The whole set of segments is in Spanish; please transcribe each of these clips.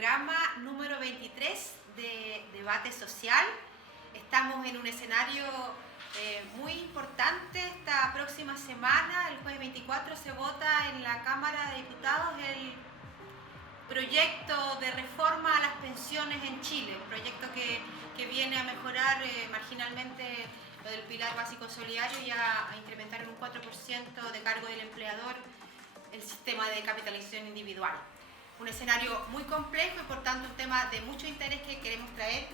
programa número 23 de Debate Social. Estamos en un escenario muy importante. Esta próxima semana, el jueves 24, se vota en la Cámara de Diputados el proyecto de reforma a las pensiones en Chile, un proyecto que viene a mejorar marginalmente lo del pilar básico solidario y a incrementar en un 4% de cargo del empleador el sistema de capitalización individual. Un escenario muy complejo y por tanto un tema de mucho interés que queremos traer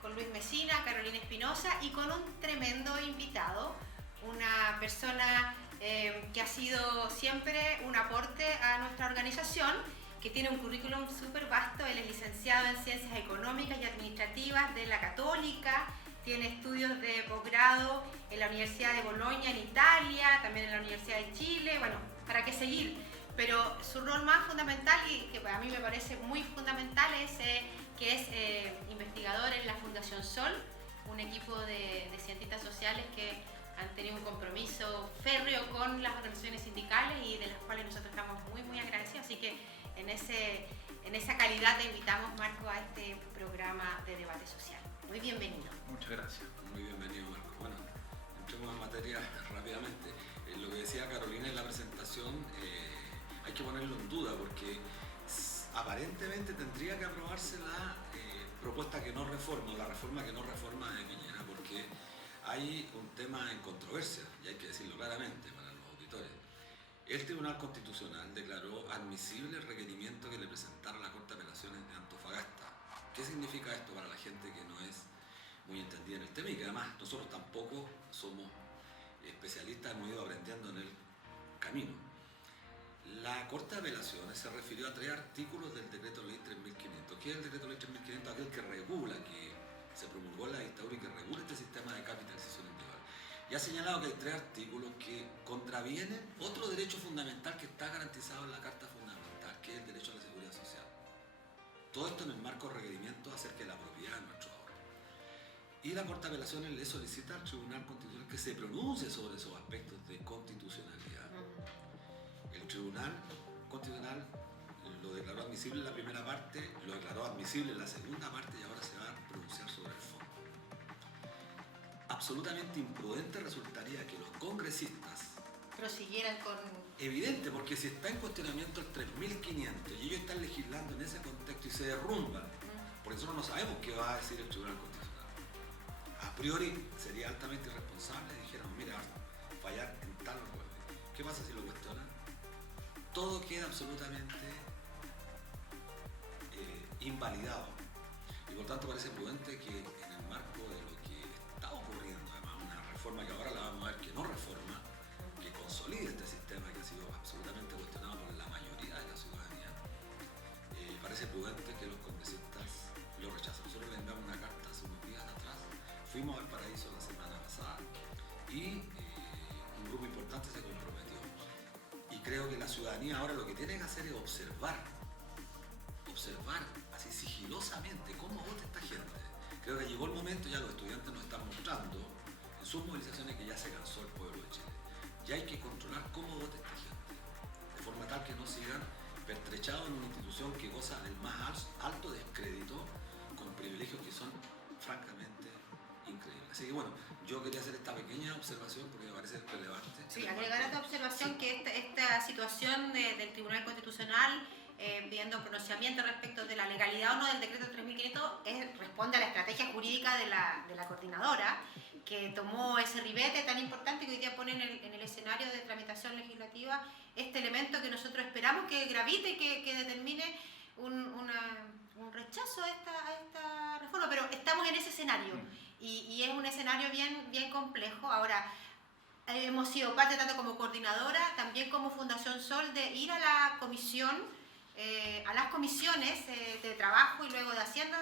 con Luis Mesina, Carolina Espinosa y con un tremendo invitado, una persona que ha sido siempre un aporte a nuestra organización, que tiene un currículum súper vasto. Él es licenciado en Ciencias Económicas y Administrativas de la Católica, tiene estudios de posgrado en la Universidad de Bolonia en Italia, también en la Universidad de Chile, bueno, para qué seguir. Pero su rol más fundamental, y que a mí me parece muy fundamental, es que es investigador en la Fundación Sol, un equipo de cientistas sociales que han tenido un compromiso férreo con las organizaciones sindicales y de las cuales nosotros estamos muy agradecidos. Así que en esa calidad te invitamos, Marco, a este programa de debate social. Muy bienvenido. Muchas gracias. Muy bienvenido, Marco. Bueno, entremos en materia rápidamente. Lo que decía Carolina en la presentación, hay que ponerlo en duda porque aparentemente tendría que aprobarse la propuesta que no reforma, la reforma que no reforma de Piñera, porque hay un tema en controversia, y hay que decirlo claramente para los auditores. El Tribunal Constitucional declaró admisible el requerimiento que le presentara la Corte de Apelaciones de Antofagasta. ¿Qué significa esto para la gente que no es muy entendida en el tema y que además nosotros tampoco somos especialistas, hemos ido aprendiendo en el camino? La Corte de Apelaciones se refirió a 3 artículos del Decreto Ley 3500. ¿Qué es el Decreto Ley 3500? Aquel que regula, que se promulgó en la dictadura y que regula este sistema de capitalización individual. Y ha señalado que hay 3 artículos que contravienen otro derecho fundamental que está garantizado en la Carta Fundamental, que es el derecho a la seguridad social. Todo esto en el marco de requerimientos acerca de la propiedad de nuestros ahorros. Y la Corte de Apelaciones le solicita al Tribunal Constitucional que se pronuncie sobre esos aspectos de constitucionalidad. El Tribunal Constitucional lo declaró admisible en la primera parte, lo declaró admisible en la segunda parte y ahora se va a pronunciar sobre el fondo. Absolutamente imprudente resultaría que los congresistas prosiguieran con... Evidente, porque si está en cuestionamiento el 3500 y ellos están legislando en ese contexto y se derrumban, porque nosotros no sabemos qué va a decir el Tribunal Constitucional. A priori sería altamente irresponsable y dijéramos, mira, fallar en tal orden. ¿Qué pasa si lo cuestionan? Todo queda absolutamente invalidado. Y por tanto parece prudente que en el marco de lo que está ocurriendo, además una reforma que ahora la vamos a ver que no reforma, que consolide este sistema que ha sido absolutamente cuestionado por la mayoría de la ciudadanía, parece prudente que los congresistas lo rechacen. Nosotros le enviamos una carta hace unos días atrás, fuimos al Paraíso la semana pasada y un grupo importante se comprometió. Y creo que la ciudadanía ahora lo que tiene que hacer es observar así sigilosamente cómo vota esta gente. Creo que llegó el momento, ya los estudiantes nos están mostrando en sus movilizaciones que ya se cansó el pueblo de Chile. Ya hay que controlar cómo vota esta gente, de forma tal que no sigan pertrechados en una institución que goza del más alto descrédito, con privilegios que son francamente increíbles. Así que bueno, yo quería hacer esta pequeña observación porque me parece relevante. Sí, agregar a esta observación que esta situación del Tribunal Constitucional pidiendo pronunciamiento respecto de la legalidad o no del decreto 3500 responde a la estrategia jurídica de la coordinadora, que tomó ese ribete tan importante que hoy día pone en el escenario de tramitación legislativa este elemento que nosotros esperamos que gravite, que determine un rechazo a esta reforma, pero estamos en ese escenario y es un escenario bien complejo. Ahora, hemos sido parte tanto como coordinadora, también como Fundación Sol, de ir a la comisión, a las comisiones de trabajo y luego de Hacienda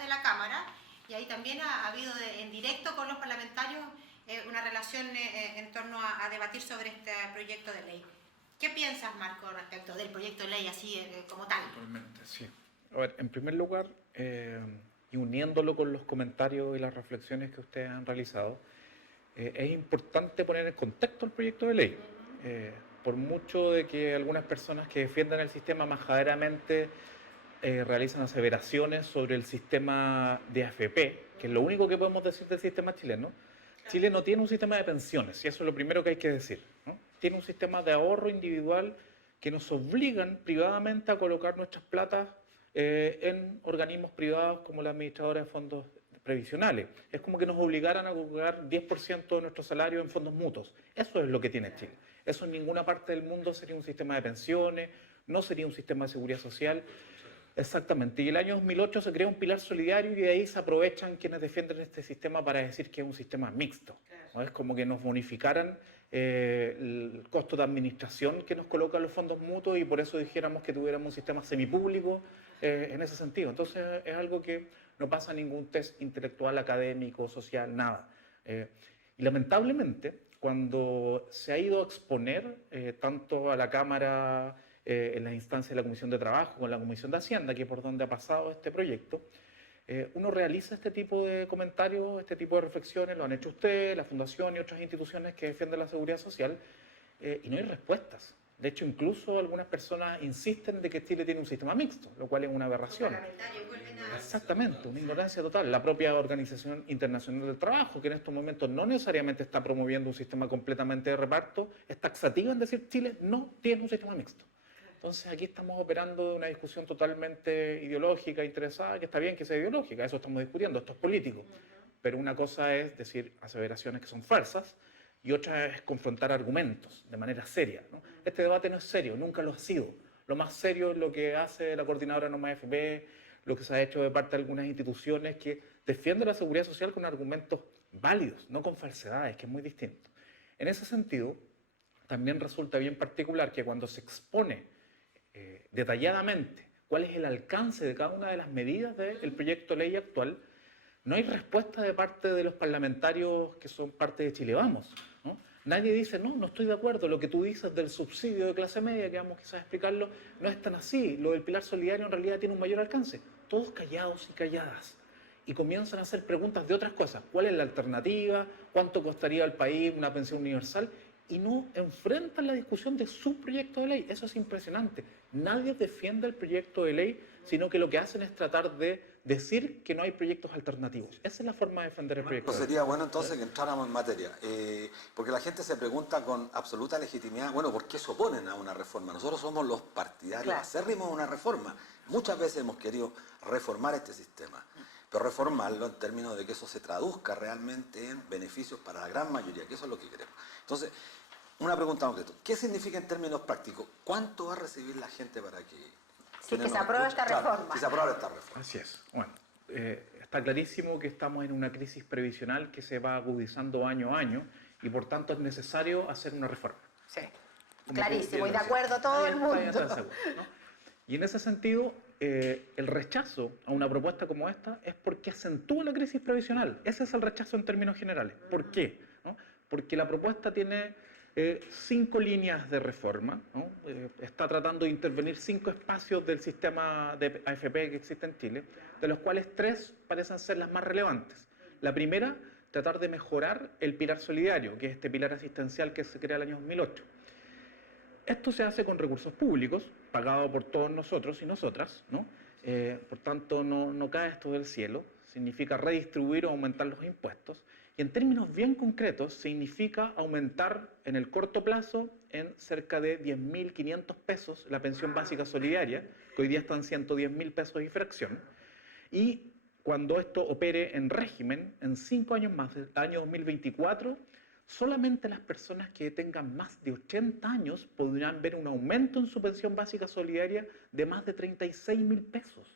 de la Cámara, y ahí también ha habido en directo con los parlamentarios una relación en torno a debatir sobre este proyecto de ley. ¿Qué piensas, Marco, respecto del proyecto de ley así como tal? Totalmente, sí. A ver, en primer lugar, y uniéndolo con los comentarios y las reflexiones que ustedes han realizado, es importante poner en contexto el proyecto de ley. Por mucho de que algunas personas que defiendan el sistema majaderamente realizan aseveraciones sobre el sistema de AFP, que es lo único que podemos decir del sistema chileno. Chile no tiene un sistema de pensiones, y eso es lo primero que hay que decir, ¿no? Tiene un sistema de ahorro individual que nos obligan privadamente a colocar nuestras platas en organismos privados como la administradora de fondos previsionales. Es como que nos obligaran a colocar 10% de nuestro salario en fondos mutuos. Eso es lo que tiene Chile. Eso en ninguna parte del mundo sería un sistema de pensiones, no sería un sistema de seguridad social. Exactamente. Y el año 2008 se crea un pilar solidario y de ahí se aprovechan quienes defienden este sistema para decir que es un sistema mixto, ¿no? Es como que nos bonificaran el costo de administración que nos colocan los fondos mutuos y por eso dijéramos que tuviéramos un sistema semipúblico en ese sentido. Entonces es algo que no pasa ningún test intelectual, académico, social, nada. Y lamentablemente, cuando se ha ido a exponer tanto a la Cámara en las instancias de la Comisión de Trabajo, con la Comisión de Hacienda, que es por donde ha pasado este proyecto, uno realiza este tipo de comentarios, este tipo de reflexiones, lo han hecho ustedes, la Fundación y otras instituciones que defienden la seguridad social, y no hay respuestas. De hecho, incluso algunas personas insisten de que Chile tiene un sistema mixto, lo cual es una aberración. Exactamente, una ignorancia total. La propia Organización Internacional del Trabajo, que en estos momentos no necesariamente está promoviendo un sistema completamente de reparto, es taxativa en decir Chile no tiene un sistema mixto. Entonces aquí estamos operando de una discusión totalmente ideológica, interesada, que está bien que sea ideológica, eso estamos discutiendo, esto es político. Pero una cosa es decir aseveraciones que son falsas y otra es confrontar argumentos de manera seria, ¿no? Este debate no es serio, nunca lo ha sido. Lo más serio es lo que hace la coordinadora Norma AFP, lo que se ha hecho de parte de algunas instituciones que defienden la seguridad social con argumentos válidos, no con falsedades, que es muy distinto. En ese sentido, también resulta bien particular que cuando se expone detalladamente cuál es el alcance de cada una de las medidas del proyecto de ley actual, no hay respuesta de parte de los parlamentarios que son parte de Chile Vamos, ¿no? Nadie dice, no estoy de acuerdo, lo que tú dices del subsidio de clase media, que vamos quizás a explicarlo, no es tan así, lo del pilar solidario en realidad tiene un mayor alcance. Todos callados y calladas. Y comienzan a hacer preguntas de otras cosas. ¿Cuál es la alternativa? ¿Cuánto costaría al país una pensión universal? Y no enfrentan la discusión de su proyecto de ley. Eso es impresionante. Nadie defiende el proyecto de ley, sino que lo que hacen es tratar de decir que no hay proyectos alternativos. Esa es la forma de defender el proyecto de ley. Sería bueno entonces que entráramos en materia, porque la gente se pregunta con absoluta legitimidad, bueno, ¿por qué se oponen a una reforma? Nosotros somos los partidarios acérrimos de una reforma. Muchas veces hemos querido reformar este sistema, pero reformarlo en términos de que eso se traduzca realmente en beneficios para la gran mayoría, que eso es lo que queremos. Entonces, una pregunta concreta. ¿Qué significa en términos prácticos? ¿Cuánto va a recibir la gente para que... Sí, que se apruebe esta reforma. Si se aprueba esta reforma. Así es. Bueno, está clarísimo que estamos en una crisis previsional que se va agudizando año a año y por tanto es necesario hacer una reforma. Sí, clarísimo y de acuerdo todo el mundo. ¿No? Y en ese sentido, el rechazo a una propuesta como esta es porque acentúa la crisis previsional. Ese es el rechazo en términos generales. ¿Por qué? ¿No? Porque la propuesta tiene 5 líneas de reforma, ¿no? Está tratando de intervenir 5 espacios del sistema de AFP que existe en Chile, de los cuales 3 parecen ser las más relevantes. La primera, tratar de mejorar el pilar solidario, que es este pilar asistencial que se crea el año 2008. Esto se hace con recursos públicos, pagados por todos nosotros y nosotras, ¿no? Por tanto, no cae esto del cielo, significa redistribuir o aumentar los impuestos. Y en términos bien concretos, significa aumentar en el corto plazo en cerca de 10.500 pesos la pensión básica solidaria, que hoy día están 110.000 pesos y fracción. Y cuando esto opere en régimen, en 5 años más, el año 2024, solamente las personas que tengan más de 80 años podrán ver un aumento en su pensión básica solidaria de más de 36.000 pesos.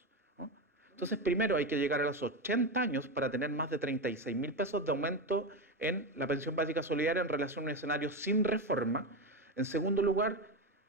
Entonces, primero hay que llegar a los 80 años para tener más de 36.000 pesos de aumento en la pensión básica solidaria en relación a un escenario sin reforma. En segundo lugar,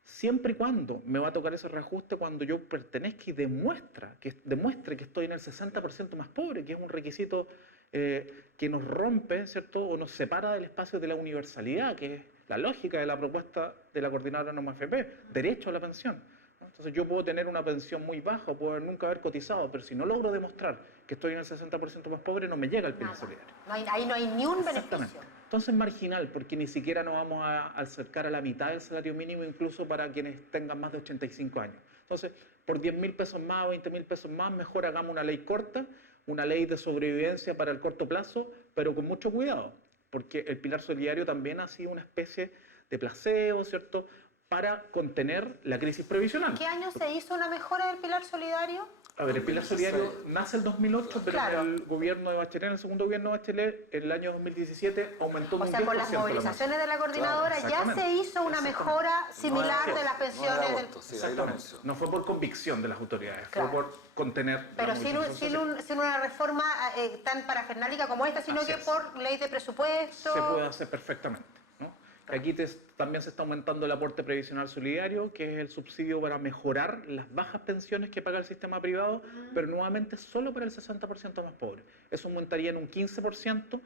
siempre y cuando me va a tocar ese reajuste cuando yo pertenezca y demuestre que estoy en el 60% más pobre, que es un requisito que nos rompe, ¿cierto?, o nos separa del espacio de la universalidad, que es la lógica de la propuesta de la coordinadora Norma AFP, derecho a la pensión. Entonces yo puedo tener una pensión muy baja, puedo nunca haber cotizado, pero si no logro demostrar que estoy en el 60% más pobre, no me llega el pilar solidario. Ahí no hay ni un beneficio. Entonces es marginal, porque ni siquiera nos vamos a acercar a la mitad del salario mínimo, incluso para quienes tengan más de 85 años. Entonces, por 10.000 pesos más o 20.000 pesos más, mejor hagamos una ley corta, una ley de sobrevivencia para el corto plazo, pero con mucho cuidado, porque el pilar solidario también ha sido una especie de placebo, ¿cierto?, para contener la crisis previsional. ¿En qué año se hizo una mejora del pilar solidario? A ver, el pilar solidario nace el 2008, pero Claro. en el gobierno de Bachelet, en el segundo gobierno de Bachelet, en el año 2017 aumentó un O sea, 10% con las la movilizaciones de la coordinadora Claro, ya exactamente. se hizo una mejora similar de las pensiones. No del... de agosto, sí, ahí lo Exactamente. anunció. No fue por convicción de las autoridades, Claro. fue por contener Pero la movilización social. sin una reforma tan parafernálica como esta, sino Así que es. por ley de presupuesto. Se puede hacer perfectamente, ¿no? Aquí también se está aumentando el aporte previsional solidario, que es el subsidio para mejorar las bajas pensiones que paga el sistema privado, pero nuevamente solo para el 60% más pobre. Eso aumentaría en un 15%,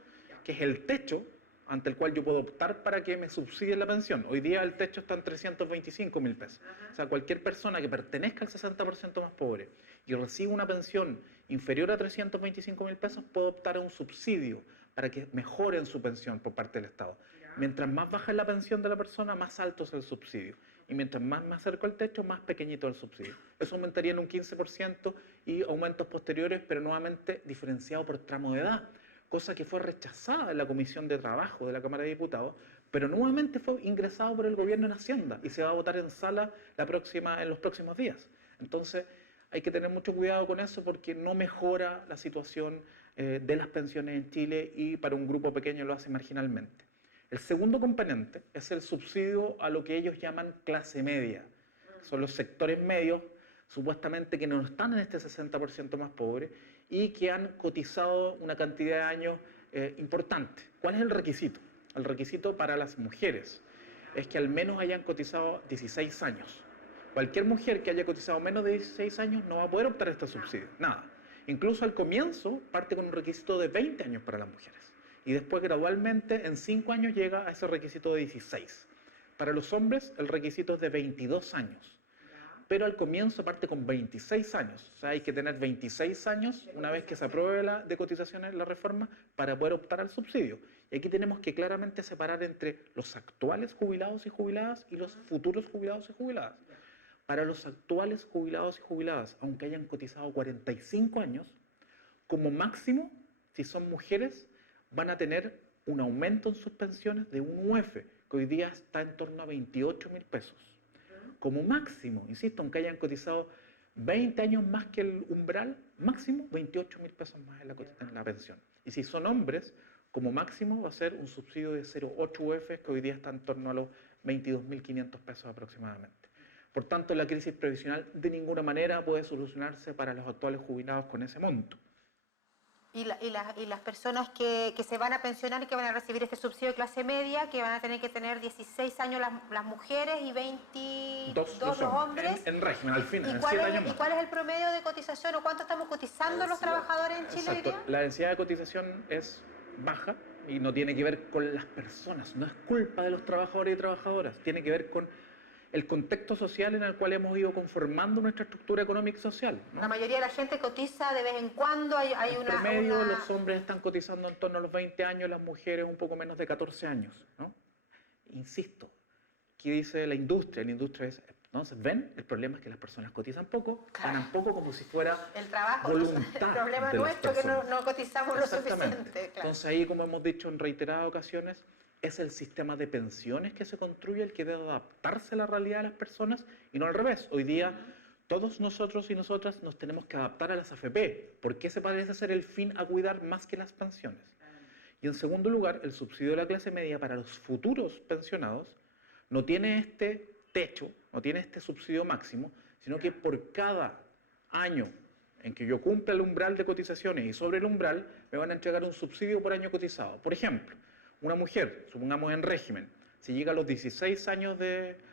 que es el techo ante el cual yo puedo optar para que me subsidien la pensión. Hoy día el techo está en 325.000 pesos. O sea, cualquier persona que pertenezca al 60% más pobre y reciba una pensión inferior a 325.000 pesos puede optar a un subsidio para que mejoren su pensión por parte del Estado. Mientras más baja es la pensión de la persona, más alto es el subsidio. Y mientras más me acerco al techo, más pequeñito es el subsidio. Eso aumentaría en un 15% y aumentos posteriores, pero nuevamente diferenciado por tramo de edad, cosa que fue rechazada en la Comisión de Trabajo de la Cámara de Diputados, pero nuevamente fue ingresado por el gobierno en Hacienda y se va a votar en sala en los próximos días. Entonces, hay que tener mucho cuidado con eso porque no mejora la situación de las pensiones en Chile y para un grupo pequeño lo hace marginalmente. El segundo componente es el subsidio a lo que ellos llaman clase media. Son los sectores medios, supuestamente que no están en este 60% más pobre y que han cotizado una cantidad de años importante. ¿Cuál es el requisito? El requisito para las mujeres es que al menos hayan cotizado 16 años. Cualquier mujer que haya cotizado menos de 16 años no va a poder optar a este subsidio, nada. Incluso al comienzo parte con un requisito de 20 años para las mujeres. Y después gradualmente en 5 años llega a ese requisito de 16. Para los hombres el requisito es de 22 años, pero al comienzo parte con 26 años. O sea, hay que tener 26 años una vez que se apruebe de cotizaciones la reforma para poder optar al subsidio. Y aquí tenemos que claramente separar entre los actuales jubilados y jubiladas y los futuros jubilados y jubiladas. Para los actuales jubilados y jubiladas, aunque hayan cotizado 45 años, como máximo, si son mujeres, van a tener un aumento en sus pensiones de un UF, que hoy día está en torno a 28.000 pesos. Como máximo, insisto, aunque hayan cotizado 20 años más que el umbral, máximo 28.000 pesos más en la pensión. Y si son hombres, como máximo va a ser un subsidio de 0,8 UF, que hoy día está en torno a los 22.500 pesos aproximadamente. Por tanto, la crisis previsional de ninguna manera puede solucionarse para los actuales jubilados con ese monto. Y las personas que se van a pensionar y que van a recibir este subsidio de clase media, que van a tener que tener 16 años las mujeres y 22 los hombres. En régimen, al final, ¿Y en cuál, 7 es, años ¿Y más. cuál es el promedio de cotización o cuánto estamos cotizando los trabajadores en Chile hoy Exacto. día? La densidad de cotización es baja y no tiene que ver con las personas, no es culpa de los trabajadores y trabajadoras, tiene que ver con el contexto social en el cual hemos ido conformando nuestra estructura económica y social, ¿no? La mayoría de la gente cotiza de vez en cuando, hay En promedio, los hombres están cotizando en torno a los 20 años, las mujeres un poco menos de 14 años, ¿no? Insisto, ¿qué dice la industria? La industria es, entonces, ¿ven? El problema es que las personas cotizan poco, ganan poco como si fuera el trabajo, voluntad el problema de las nuestro que personas. no cotizamos lo Exactamente. suficiente. Claro. Entonces ahí, como hemos dicho en reiteradas ocasiones, es el sistema de pensiones que se construye el que debe adaptarse a la realidad de las personas y no al revés. Hoy día todos nosotros y nosotras nos tenemos que adaptar a las AFP, porque ese parece ser el fin a cuidar más que las pensiones. Y en segundo lugar, el subsidio de la clase media para los futuros pensionados no tiene este techo, no tiene este subsidio máximo, sino que por cada año en que yo cumpla el umbral de cotizaciones y sobre el umbral me van a entregar un subsidio por año cotizado. Por ejemplo, una mujer, supongamos en régimen, si llega a los 16 años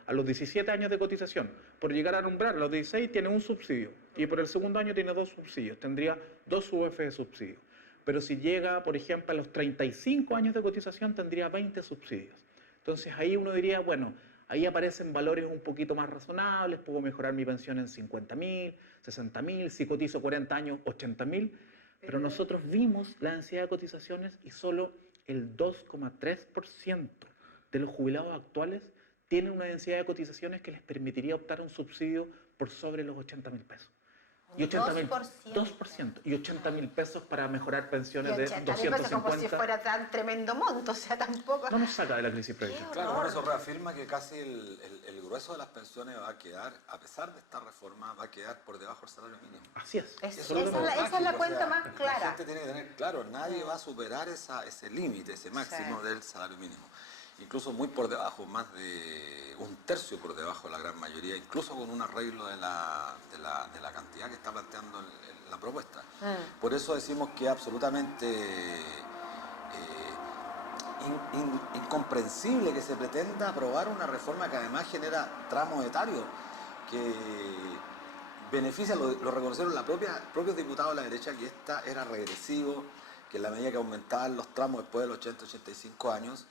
a los 17 años de cotización, por llegar al umbral a los 16 tiene un subsidio y por el segundo año tiene 2 subsidios, tendría 2 UF de subsidio. Pero si llega, por ejemplo, a los 35 años de cotización tendría 20 subsidios. Entonces ahí uno diría, bueno, ahí aparecen valores un poquito más razonables, puedo mejorar mi pensión en 50.000, 60.000, si cotizo 40 años, 80.000, pero nosotros vimos la densidad de cotizaciones y solo el 2,3% de los jubilados actuales tienen una densidad de cotizaciones que les permitiría optar a un subsidio por sobre los 80.000 pesos. Y 2%. Y 80.000 pesos para mejorar pensiones de 250. Pesos como si fuera tan tremendo monto, o sea, tampoco... No nos saca de la crisis previsional. Claro, por eso reafirma que casi el grueso de las pensiones va a quedar, a pesar de esta reforma, va a quedar por debajo del salario mínimo. Así es. Esa es la cuenta más clara. La gente tiene que tener claro, nadie va a superar ese límite, ese máximo del salario mínimo. Incluso muy por debajo, más de un tercio por debajo la gran mayoría, incluso con un arreglo de la cantidad que está planteando la propuesta. Por eso decimos que es absolutamente incomprensible que se pretenda aprobar una reforma que además genera tramos etarios que beneficia, lo reconocieron los propios diputados de la derecha, que esta era regresivo, que en la medida que aumentaban los tramos después de los 80-85 años,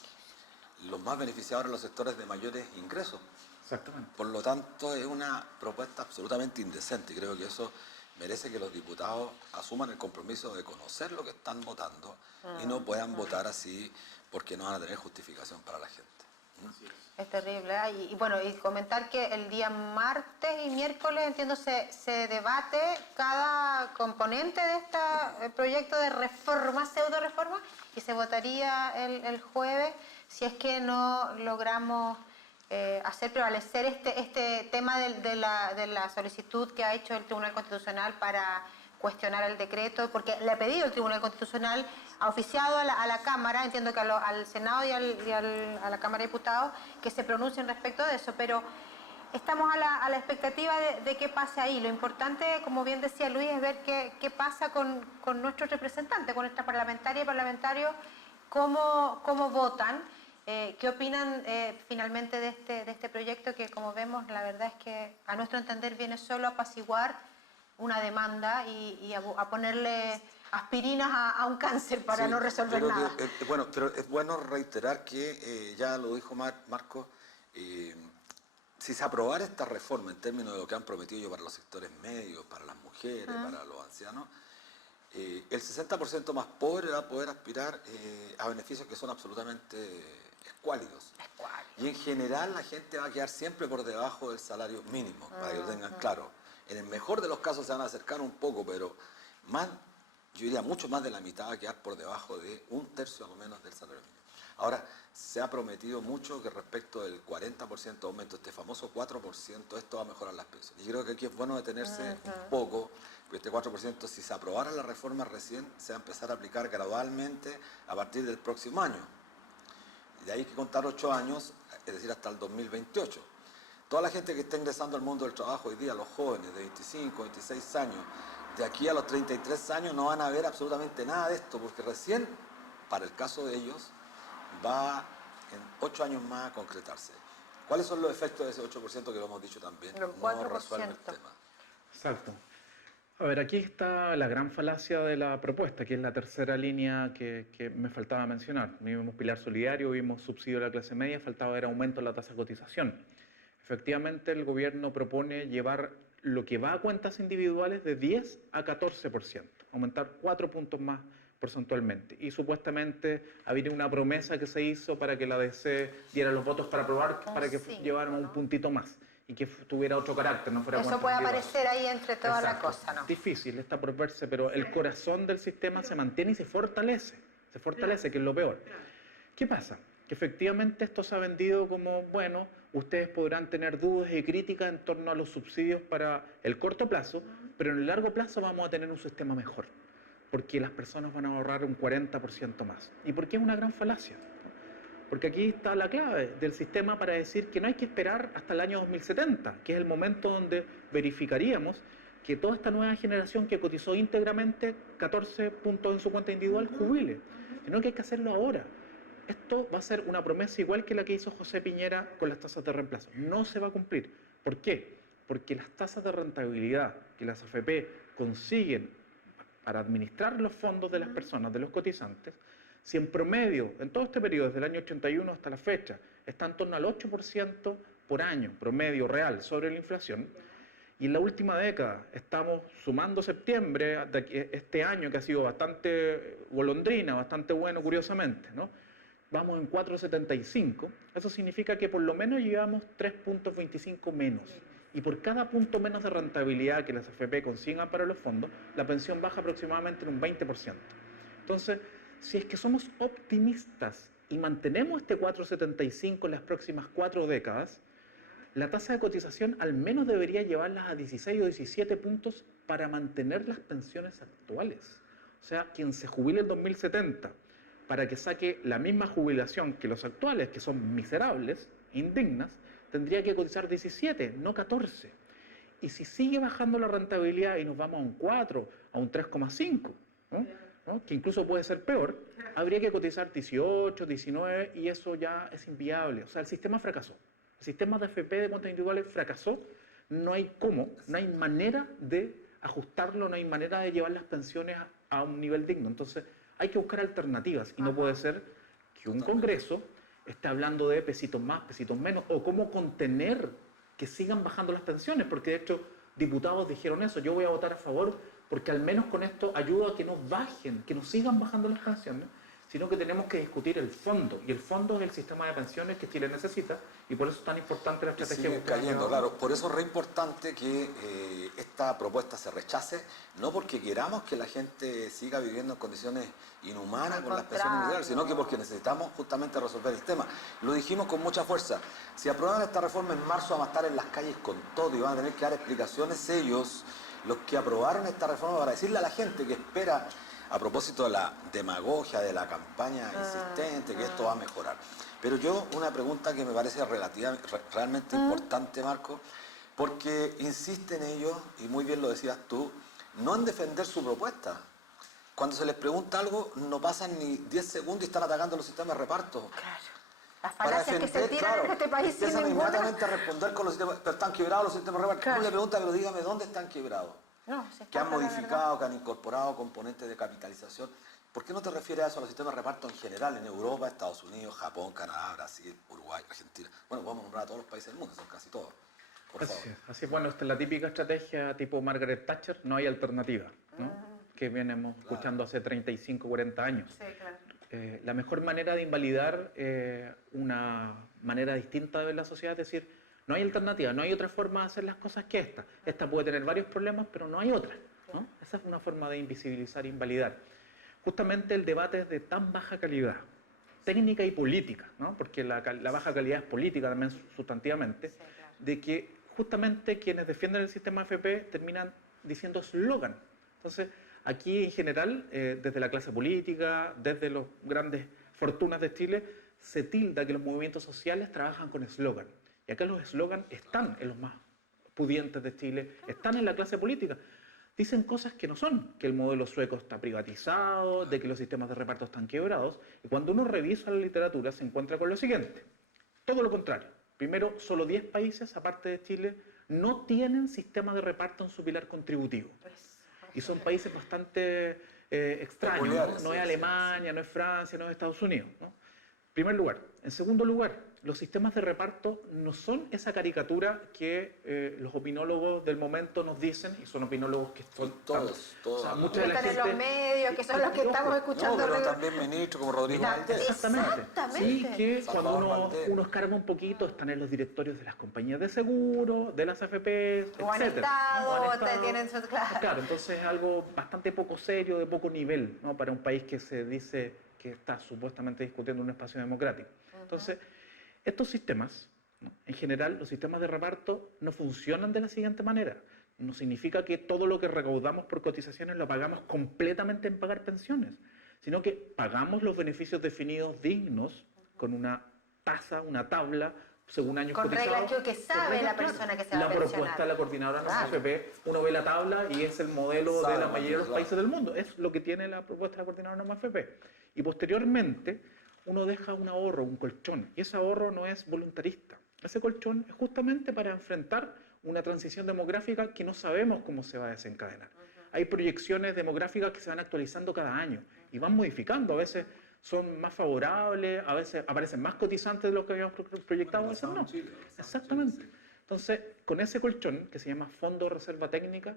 los más beneficiados eran los sectores de mayores ingresos. Exactamente. Por lo tanto, es una propuesta absolutamente indecente y creo que eso merece que los diputados asuman el compromiso de conocer lo que están votando y no puedan votar así porque no van a tener justificación para la gente. Es terrible. Y bueno, y comentar que el día martes y miércoles, entiendo, se debate cada componente de este proyecto de reforma, pseudo reforma, y se votaría el jueves si es que no logramos hacer prevalecer este tema de la solicitud que ha hecho el Tribunal Constitucional para cuestionar el decreto, porque le ha pedido el Tribunal Constitucional, ha oficiado a la Cámara, entiendo que al Senado y a la Cámara de Diputados, que se pronuncien respecto de eso, pero estamos a la expectativa de qué pase ahí. Lo importante, como bien decía Luis, es ver qué pasa con nuestros representantes, con nuestras parlamentarias y parlamentarios, cómo votan. ¿Qué opinan finalmente de este proyecto que, como vemos, la verdad es que a nuestro entender viene solo a apaciguar una demanda y a ponerle aspirinas a un cáncer para no resolver nada? Bueno, pero es bueno reiterar que, ya lo dijo Marco, si se aprobara esta reforma en términos de lo que han prometido ellos para los sectores medios, para las mujeres, para los ancianos, el 60% más pobre va a poder aspirar a beneficios que son absolutamente escuálidos. Y en general la gente va a quedar siempre por debajo del salario mínimo, para que lo tengan claro. En el mejor de los casos se van a acercar un poco, pero más, yo diría mucho más de la mitad va a quedar por debajo de un tercio a lo menos del salario mínimo. Ahora, se ha prometido mucho que respecto del 40% de aumento, este famoso 4%, esto va a mejorar las pensiones. Y creo que aquí es bueno detenerse un poco, porque este 4%, si se aprobara la reforma recién, se va a empezar a aplicar gradualmente a partir del próximo año. Y de ahí hay que contar 8 años, es decir, hasta el 2028. Toda la gente que está ingresando al mundo del trabajo hoy día, los jóvenes de 25, 26 años, de aquí a los 33 años no van a ver absolutamente nada de esto, porque recién, para el caso de ellos, va en 8 años más a concretarse. ¿Cuáles son los efectos de ese 8% que lo hemos dicho también? El 4%. No resuelve el tema. Exacto. A ver, aquí está la gran falacia de la propuesta, que es la tercera línea que me faltaba mencionar. Vimos pilar solidario, vimos subsidio a la clase media, faltaba ver aumento en la tasa de cotización. Efectivamente, el gobierno propone llevar lo que va a cuentas individuales de 10 a 14%, aumentar 4 puntos más porcentualmente. Y supuestamente había una promesa que se hizo para que la DC diera los votos para aprobar, para que llevaran un puntito más y que tuviera otro carácter, no fuera eso puede aparecer ahí entre todas las cosas, ¿no? Difícil, está por verse, pero el corazón del sistema se mantiene y se fortalece, que es lo peor. ¿Qué pasa? Que efectivamente esto se ha vendido como, bueno, ustedes podrán tener dudas y críticas en torno a los subsidios para el corto plazo, pero en el largo plazo vamos a tener un sistema mejor, porque las personas van a ahorrar un 40% más. ¿Y por qué es una gran falacia? Porque aquí está la clave del sistema para decir que no hay que esperar hasta el año 2070, que es el momento donde verificaríamos que toda esta nueva generación que cotizó íntegramente 14 puntos en su cuenta individual jubile, sino que hay que hacerlo ahora. Esto va a ser una promesa igual que la que hizo José Piñera con las tasas de reemplazo. No se va a cumplir. ¿Por qué? Porque las tasas de rentabilidad que las AFP consiguen para administrar los fondos de las personas, de los cotizantes, si en promedio, en todo este periodo, desde el año 81 hasta la fecha, está en torno al 8% por año, promedio real, sobre la inflación, y en la última década estamos sumando septiembre de este año, que ha sido bastante golondrina, bastante bueno, curiosamente, ¿no? vamos en 4,75, eso significa que por lo menos llevamos 3,25 menos. Y por cada punto menos de rentabilidad que las AFP consigan para los fondos, la pensión baja aproximadamente en un 20%. Entonces, si es que somos optimistas y mantenemos este 4,75 en las próximas 4 décadas, la tasa de cotización al menos debería llevarlas a 16 o 17 puntos para mantener las pensiones actuales. O sea, quien se jubile en 2070 para que saque la misma jubilación que los actuales, que son miserables, indignas, tendría que cotizar 17, no 14. Y si sigue bajando la rentabilidad y nos vamos a un 4, a un 3,5, ¿no? Que incluso puede ser peor, habría que cotizar 18, 19 y eso ya es inviable. O sea, el sistema fracasó. El sistema de AFP de cuentas individuales fracasó. No hay cómo, no hay manera de ajustarlo, no hay manera de llevar las pensiones a un nivel digno. Entonces, hay que buscar alternativas y no puede ser que un Congreso esté hablando de pesitos más, pesitos menos, o cómo contener que sigan bajando las pensiones, porque de hecho diputados dijeron eso, yo voy a votar a favor porque al menos con esto ayuda a que no bajen, que no sigan bajando las pensiones, sino que tenemos que discutir el fondo, y el fondo es el sistema de pensiones que Chile necesita, y por eso es tan importante la estrategia. Sigue cayendo, claro. Por eso es re importante que esta propuesta se rechace, no porque queramos que la gente siga viviendo en condiciones inhumanas con las pensiones individuales, sino que porque necesitamos justamente resolver el tema. Lo dijimos con mucha fuerza. Si aprueban esta reforma en marzo, vamos a estar en las calles con todo y van a tener que dar explicaciones ellos, los que aprobaron esta reforma, para decirle a la gente que espera, a propósito de la demagogia, de la campaña insistente, que esto va a mejorar. Pero yo, una pregunta que me parece realmente importante, Marco, porque insisten ellos, y muy bien lo decías tú, no en defender su propuesta. Cuando se les pregunta algo, no pasan ni 10 segundos y están atacando los sistemas de reparto. Claro. Las falacias que se tiran en este país sin ninguna... inmediatamente a responder con los sistemas, pero están quebrados los sistemas de reparto. Claro. Uno le pregunta, pero dígame, ¿dónde están quebrados? No, que han modificado, que han incorporado componentes de capitalización. ¿Por qué no te refieres a eso, a los sistemas de reparto en general, en Europa, Estados Unidos, Japón, Canadá, Brasil, Uruguay, Argentina? Bueno, vamos a nombrar a todos los países del mundo, son casi todos. Por favor. Así es, bueno, esta es la típica estrategia tipo Margaret Thatcher, no hay alternativa, ¿no? Que venimos escuchando hace 35, 40 años. Sí, claro. La mejor manera de invalidar una manera distinta de ver la sociedad es decir, no hay alternativa, no hay otra forma de hacer las cosas que esta. Esta puede tener varios problemas, pero no hay otra, ¿no? Esa es una forma de invisibilizar e invalidar. Justamente el debate es de tan baja calidad, técnica y política, ¿no? Porque la baja calidad es política también sustantivamente, Sí, claro. de que justamente quienes defienden el sistema AFP terminan diciendo eslogan. Entonces, aquí en general, desde la clase política, desde las grandes fortunas de Chile, se tilda que los movimientos sociales trabajan con eslogan. Y acá los eslogans están en los más pudientes de Chile, están en la clase política. Dicen cosas que no son, que el modelo sueco está privatizado, de que los sistemas de reparto están quebrados. Y cuando uno revisa la literatura se encuentra con lo siguiente. Todo lo contrario. Primero, solo 10 países, aparte de Chile, no tienen sistema de reparto en su pilar contributivo. Y son países bastante extraños, ¿no? No es Alemania, no es Francia, no es Estados Unidos, ¿no? En primer lugar. En segundo lugar, los sistemas de reparto no son esa caricatura que los opinólogos del momento nos dicen, y son opinólogos que son todos. O sea, mucha Que de la están gente, en los medios, que son los que estamos escuchando. No, pero también ministros como Rodrigo Valdés. Exactamente. Sí, que Salvador cuando Valdés. uno escarga un poquito, están en los directorios de las compañías de seguro, de las AFP, O han etc. estado, tienen su... Claro, entonces es algo bastante poco serio, de poco nivel, ¿no? Para un país que se dice que está supuestamente discutiendo un espacio democrático. Entonces, estos sistemas, ¿no? En general, los sistemas de reparto no funcionan de la siguiente manera. No significa que todo lo que recaudamos por cotizaciones lo pagamos completamente en pagar pensiones, sino que pagamos los beneficios definidos dignos con una tasa, una tabla, según años Con cotizados. reglas que sabe la persona que se va a La pensionar. propuesta de la coordinadora Claro. AFP, uno ve la tabla y es el modelo Sabe, de la mayoría de los claro. países del mundo. Es lo que tiene la propuesta de la coordinadora AFP. Y posteriormente, uno deja un ahorro, un colchón. Y ese ahorro no es voluntarista. Ese colchón es justamente para enfrentar una transición demográfica que no sabemos cómo se va a desencadenar. Hay proyecciones demográficas que se van actualizando cada año y van modificando. A veces son más favorables, a veces aparecen más cotizantes de lo que habíamos proyectado, a veces no. Exactamente. Entonces, con ese colchón, que se llama Fondo de Reserva Técnica,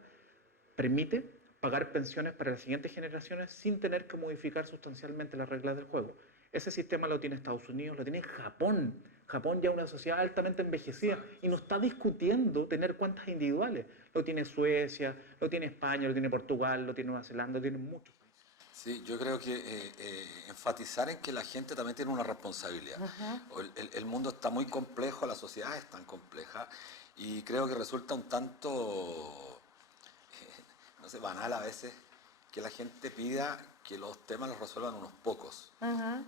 permite pagar pensiones para las siguientes generaciones sin tener que modificar sustancialmente las reglas del juego. Ese sistema lo tiene Estados Unidos, lo tiene Japón. Japón ya es una sociedad altamente envejecida y no está discutiendo tener cuentas individuales. Lo tiene Suecia, lo tiene España, lo tiene Portugal, lo tiene Nueva Zelanda, lo tiene muchos países. Sí, yo creo que enfatizar en que la gente también tiene una responsabilidad. El mundo está muy complejo, la sociedad es tan compleja y creo que resulta un tanto, no sé, banal a veces que la gente pida que los temas los resuelvan unos pocos.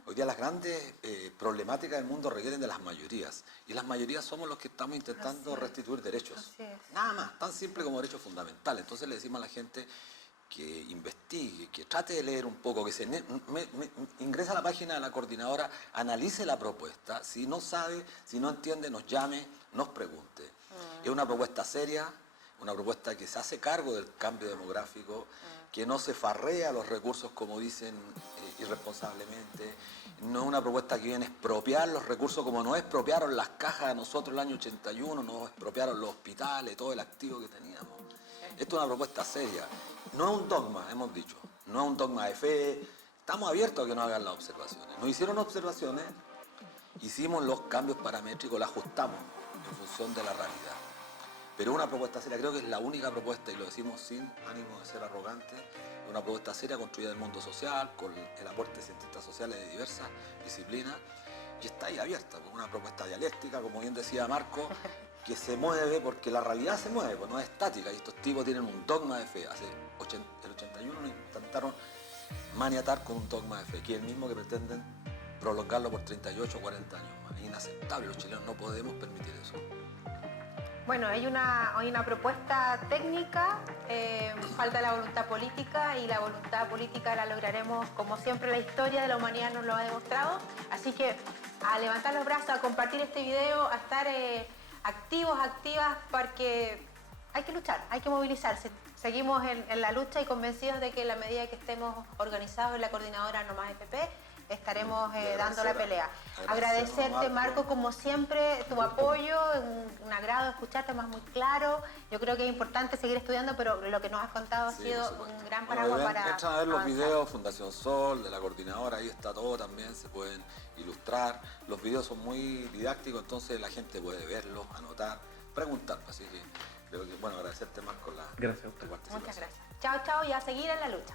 Hoy día las grandes problemáticas del mundo requieren de las mayorías y las mayorías somos los que estamos intentando restituir derechos. Así es. Nada más, tan simple como derechos fundamentales. Entonces le decimos a la gente que investigue, que trate de leer un poco, que ingrese a la página de la coordinadora, analice la propuesta, si no sabe, si no entiende, nos llame, nos pregunte. Es una propuesta seria, una propuesta que se hace cargo del cambio demográfico, que no se farrea los recursos como dicen irresponsablemente, no es una propuesta que viene a expropiar los recursos como nos expropiaron las cajas a nosotros el año 81, nos expropiaron los hospitales, todo el activo que teníamos. Esto es una propuesta seria. No es un dogma, hemos dicho, no es un dogma de fe. Estamos abiertos a que nos hagan las observaciones. Nos hicieron observaciones, hicimos los cambios paramétricos, la ajustamos en función de la realidad. Pero una propuesta seria, creo que es la única propuesta, y lo decimos sin ánimo de ser arrogante, una propuesta seria construida en el mundo social, con el aporte de cientistas sociales de diversas disciplinas, y está ahí abierta, con una propuesta dialéctica, como bien decía Marco, que se mueve porque la realidad se mueve, pues no es estática, y estos tipos tienen un dogma de fe. El 81 nos intentaron maniatar con un dogma de fe, que es el mismo que pretenden prolongarlo por 38 o 40 años más. Es inaceptable, los chilenos no podemos permitir eso. Bueno, hay una propuesta técnica, falta la voluntad política y la voluntad política la lograremos como siempre la historia de la humanidad nos lo ha demostrado. Así que a levantar los brazos, a compartir este video, a estar activos, activas, porque hay que luchar, hay que movilizarse. Seguimos en la lucha y convencidos de que en la medida que estemos organizados en la coordinadora No Más FP, estaremos dando la pelea. Agradecerte, Marco, como siempre, tu apoyo, un agrado escucharte más muy claro. Yo creo que es importante seguir estudiando, pero lo que nos has contado ha sido un gran paraguas para entran a ver los videos, Fundación Sol, de la coordinadora, ahí está todo también, se pueden ilustrar. Los videos son muy didácticos, entonces la gente puede verlos, anotar, preguntar. Así que creo que, bueno, agradecerte, Marco, Gracias a tu usted. participación. Muchas gracias. Chao, chao, y a seguir en la lucha.